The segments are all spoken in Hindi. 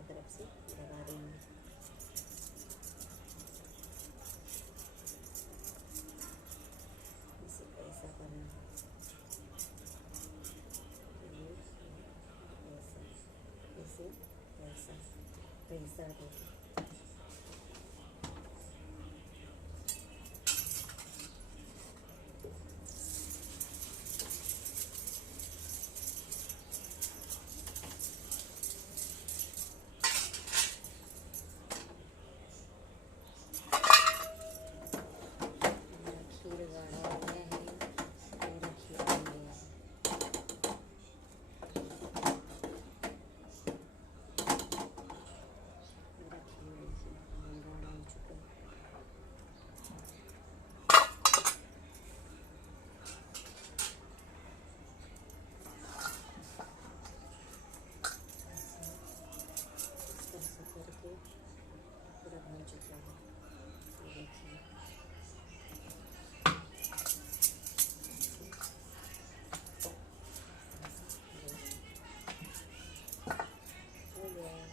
चारों तरफ से लगा रही हूँ। इसे ऐसा करना है, ये ऐसा, इसे ऐसा ऐसा देखो। खीर गाढ़ा हो गया है, मेरा खीर बन गया है। मेरा खीर देखिए गाढ़ा हो चुका है। ऐसा करके पूरा बन चुका है, ये देखिए। हो गया है।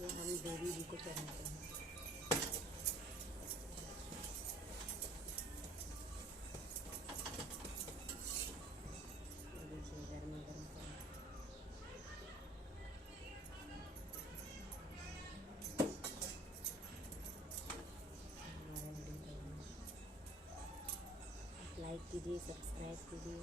ये हम देवी जी को चढ़ाते हैं। ये देखिए गर्मा गर्म का हमारा वीडियो। लाइक कीजिए, सब्सक्राइब कीजिए।